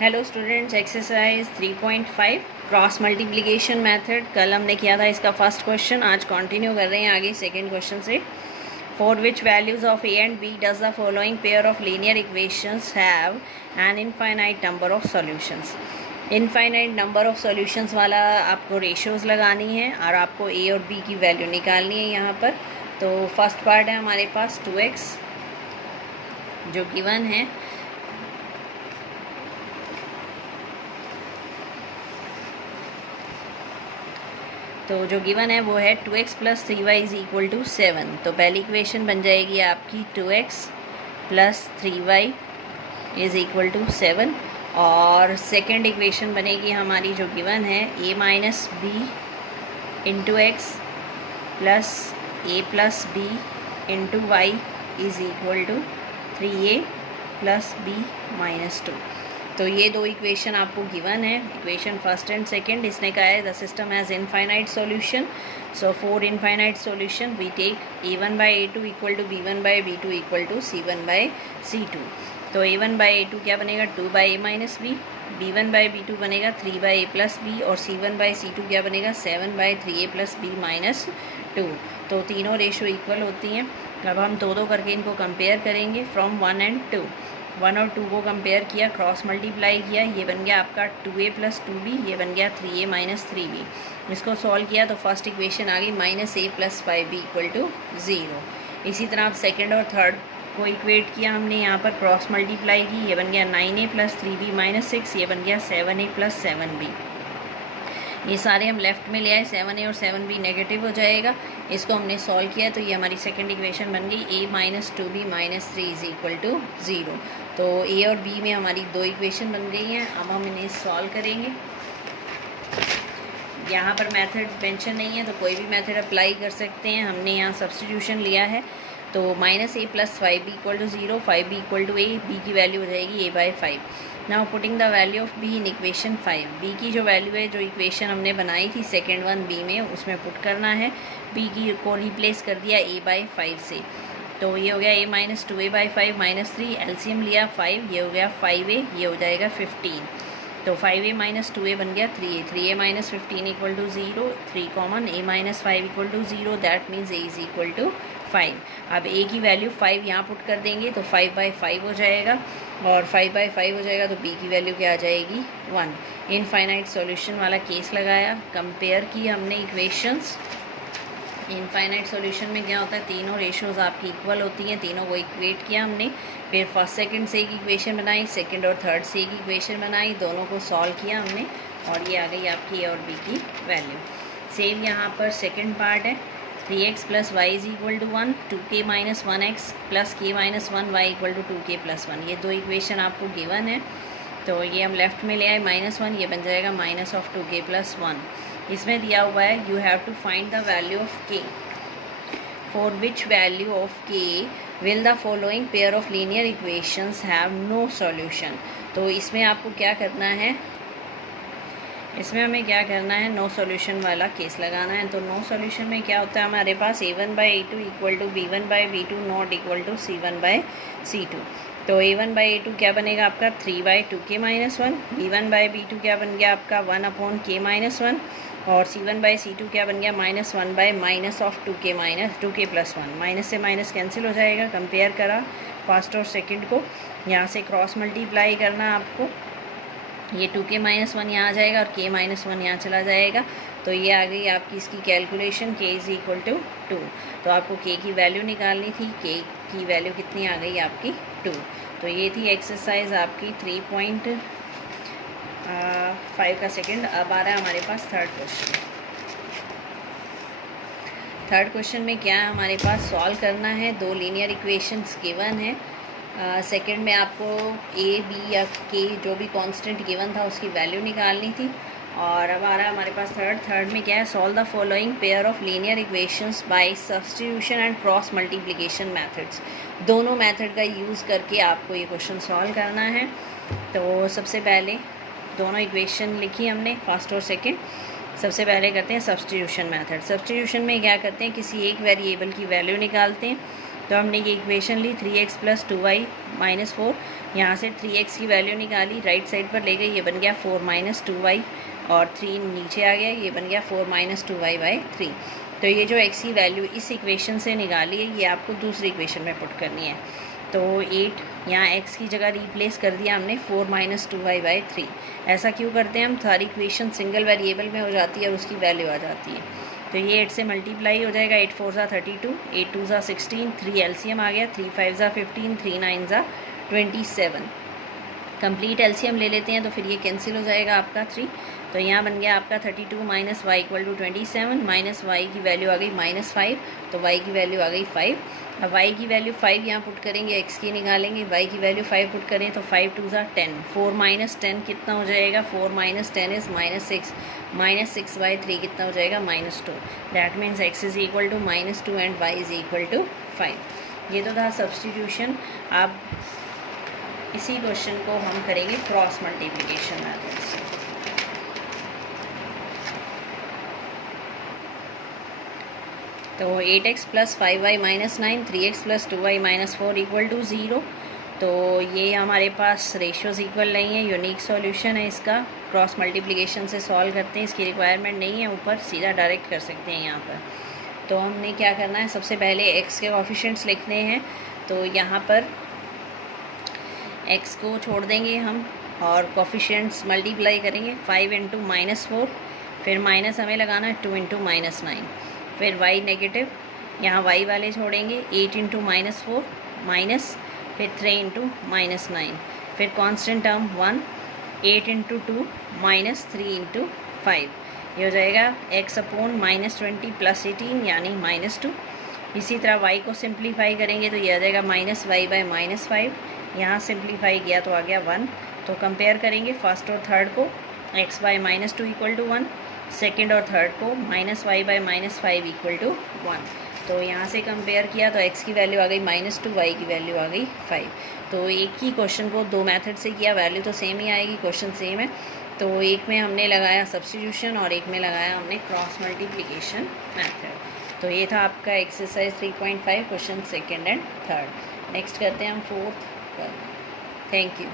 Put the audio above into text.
Hello students, exercise 3.5 cross multiplication method. कल हमने किया था इसका फर्स्ट क्वेश्चन, आज कंटिन्यू कर रहे हैं आगे सेकंड क्वेश्चन से। For which values of a and b does the following pair of linear equations have an infinite number of solutions. Infinite number of solutions वाला आपको रेशियोज लगानी है और आपको ए और बी की वैल्यू निकालनी है यहाँ पर। तो फर्स्ट पार्ट है हमारे पास 2x जो गिवन है, तो जो गिवन है वो है 2x plus 3y is equal to 7। तो पहली इक्वेशन बन जाएगी आपकी 2x plus 3y is equal to 7 और सेकेंड इक्वेशन बनेगी हमारी जो गिवन है a minus b into x plus a plus b into y is equal to 3a plus b minus 2। तो ये दो इक्वेशन आपको गिवन है, इक्वेशन फर्स्ट एंड सेकंड। इसने कहा है the system has infinite solution, so for infinite solution we take a1 by a2 equal to b1 by b2 equal to c1 by c2। तो a1 by a2 क्या बनेगा 2 by a minus b, b1 by b2 बनेगा 3 by a plus B और c1 by c2 क्या बनेगा 7 by 3a plus b minus 2। तो तीनों ratio equal होती हैं। अब हम दो करके इनको कंपेयर करेंगे फ्रॉम 1 एंड 2। 1 और 2 को कंपेयर किया, क्रॉस मल्टीप्लाई किया, ये बन गया आपका 2a प्लस 2b, ये बन गया 3a माइनस 3b। इसको सॉल्व किया तो फर्स्ट इक्वेशन आ गई minus a plus 5b equal to 0। इसी तरह आप सेकेंड और थर्ड को इक्वेट किया हमने, यहाँ पर क्रॉस मल्टीप्लाई की, ये बन गया 9a प्लस 3b माइनस 6, ये बन गया 7a प्लस 7b। ये सारे हम लेफ्ट में ले आए, 7a और 7b नेगेटिव हो जाएगा। इसको हमने सॉल्व किया तो ये हमारी सेकंड इक्वेशन बन गई a minus 2b minus 3 is equal to 0। तो a और b में हमारी दो इक्वेशन बन गई हैं। अब हम इन्हें सॉल्व करेंगे। यहाँ पर मेथड मेंशन नहीं है तो कोई भी मेथड अप्लाई कर सकते हैं। हमने यहाँ सब्स्टिट्यूशन लिया है तो minus a plus 5b equal to 0, 5b equal to a, b की वैल्यू हो जाएगी a by 5। Now putting the value of b in equation 5। b की जो वैल्यू है, जो इक्वेशन हमने बनाई थी सेकेंड वन b में, उसमें पुट करना है। b की को रिप्लेस कर दिया a बाई 5 से, तो ये हो गया a minus 2a by 5 minus 3, LCM लिया 5, ये हो गया 5a, ये हो जाएगा 15। तो 5a माइनस 2a बन गया 3a, 3a minus 15 equal to 0, 3 common, a minus 5 equal to 0, that means a is equal to 5। अब a की वैल्यू 5 यहाँ पुट कर देंगे तो 5 बाई 5 हो जाएगा और 5 बाई 5 हो जाएगा तो b की वैल्यू क्या आ जाएगी 1। इनफाइनाइट सॉल्यूशन वाला केस लगाया, कंपेयर की हमने इक्वेशंस। इनफाइनाइट सॉल्यूशन में क्या होता है, तीनों रेशियोज आपकी इक्वल होती हैं, तीनों को इक्वेट किया हमने। फिर फर्स्ट सेकंड से एक इक्वेशन बनाई, सेकंड और थर्ड से एक इक्वेशन बनाई, दोनों को सॉल्व किया हमने और ये आ गई आपकी a और b की वैल्यू। सेम यहाँ पर सेकंड पार्ट है 3x plus y is equal to 1, 2k minus 1x plus k minus 1 y equal to 2k plus 1। ये दो इक्वेशन आपको गिवन है तो ये हम लेफ्ट में ले आए -1, ये बन जाएगा माइनस ऑफ 2k प्लस 1। इसमें दिया हुआ है you have to find the value of k, for which value of k will the following pair of linear equations have no solution. तो इसमें आपको क्या करना है, इसमें हमें क्या करना है, नो सॉल्यूशन वाला केस लगाना है। तो नो सॉल्यूशन में क्या होता है हमारे पास a1 by a2 equal to b1 by b2 not equal to c1 by c2। तो a1 बाई a2 क्या बनेगा आपका 3 by 2k minus 1, b1 by b2 क्या बन गया आपका 1 अपॉन k माइनस 1 और c1 बाई c2 क्या बन गया minus 1 by minus of 2k minus 2k plus 1। Minus से माइनस कैंसिल हो जाएगा। कंपेयर करा फर्स्ट और सेकंड को, यहाँ से क्रॉस मल्टीप्लाई करना आपको, ये 2k माइनस 1 यहाँ आ जाएगा और k माइनस 1 यहाँ चला जाएगा। तो ये आ गई आपकी इसकी calculation, k is equal to 2। तो आपको k की वैल्यू निकालनी थी, k की वैल्यू कितनी आ गई आपकी 2। तो ये थी एक्सरसाइज आपकी 3.5 का सेकंड। अब आ रहा है हमारे पास थर्ड क्वेश्चन। थर्ड क्वेश्चन में क्या है हमारे पास, सॉल्व करना है, दो लीनियर इक्वेशंस गिवन है। सेकंड में आपको a b या k जो भी कांस्टेंट गिवन था उसकी वैल्यू निकालनी थी। और अब आ रहा है हमारे पास थर्ड में क्या है, solve the following pair of linear equations bye substitution and cross multiplication methods. दोनों मेथड का यूज़ करके आपको ये क्वेश्चन सॉल्व करना है। तो सबसे पहले दोनों इक्वेशन लिखी हमने फर्स्ट और सेकेंड। सबसे पहले करते हैं सब्स्टिट्यूशन मेथड। सब्स्टिट्यूशन में क्या करते हैं, किसी एक वेरिएबल की वैल्यू निकालते हैं तो हमने ये इक्वेशन ली 3x + 2y - 4, यहाँ से 3x की वैल्यू निकाली, राइट साइड पर ले गई, ये बन गया 4 - 2y और 3 नीचे आ गया, ये बन गया 4 - 2y/3। तो ये जो x की वैल्यू इस इक्वेशन से निकाली है, ये आपको दूसरी इक्वेशन में पुट करनी है। तो 8 यहाँ x की जगह रिप्लेस कर दिया हमने 4 - 2y/3। ऐसा क्यों करते हैं हम? सारी इक्वेशन सिंगल वेरिएबल में हो जाती है और उसकी वैल्यू आ जाती है। तो ये 8 से मल्टीप्लाई हो जाएगा, 8 4 = 32, 8 2 = 16, 3 एलसीएम आ गया, 3 5 = 15, 3 9 = 27। कंप्लीट एलसीएम ले लेते हैं तो फिर ये कैंसिल हो जाएगा आपका 3। तो यहाँ बन गया आपका 32 - y = 27, माइनस y की वैल्यू आ गई -5, तो y की वैल्यू आ गई 5। अब y की वैल्यू 5 यहाँ पुट करेंगे, x की निकालेंगे, y की वैल्यू 5 पुट करें तो 5 2 = 10, 4 - 10 कितना हो जाएगा? 4 - 10 इज़ -6, -6/3 कितना हो जाएगा? -2। That means x = -2 and y = 5। ये तो था सब्स्टिट्यूशन। अब इसी क्वेश्चन को हम करेंगे क्रॉस मल्टीप्लिकेशन मेथड से। तो 8x + 5y - 9, 3x + 2y - 4 = 0। तो ये हमारे पास रेशियोज इक्वल नहीं है, यूनिक सॉल्यूशन है इसका। क्रॉस मल्टीप्लिकेशन से सॉल्व करते हैं, इसकी रिक्वायरमेंट नहीं है, ऊपर सीधा डायरेक्ट कर सकते हैं यहाँ पर। तो हमने क्या करना है, सबसे पहले x के कोएफिशिएंट्स लिखने हैं। तो यहाँ पर x को छोड़ देंगे हम और कोएफिशिएंट्स मल्टीप्लाई करेंगे, 5 × -4, फिर माइनस हमें लगाना है 2 × -9, फिर y नेगेटिव, यहाँ y वाले छोड़ेंगे, 8 × -4 माइनस, फिर 3 × -9, फिर कांस्टेंट टर्म 1, 8 × 2 माइनस 3 × 5, ये हो जाएगा x/-20 + 18 यानी -2। इसी तरह y को सिंप्लीफाई करेंगे तो ये आ जाएगा -y/-5, यहाँ सिंप्लीफाई किया तो आ गया 1। तो कंपेयर करेंगे फर्स्ट और थर्ड को, x/-2 = 1, सेकेंड और थर्ड को -y/-5 = 1। तो यहाँ से कंपेयर किया तो x की वैल्यू आ गई -2, y की वैल्यू आ गई 5। तो एक ही क्वेश्चन को दो मेथड से किया, वैल्यू तो सेम ही आएगी, क्वेश्चन सेम है। तो एक में हमने लगाया सब्स्टिट्यूशन और एक में लगाया हमने क्रॉस मल्टीप्लिकेशन मेथड। तो ये था आपका exercise 3.5 question second and third. Next करते हैं हम फोर्थ। Thank you.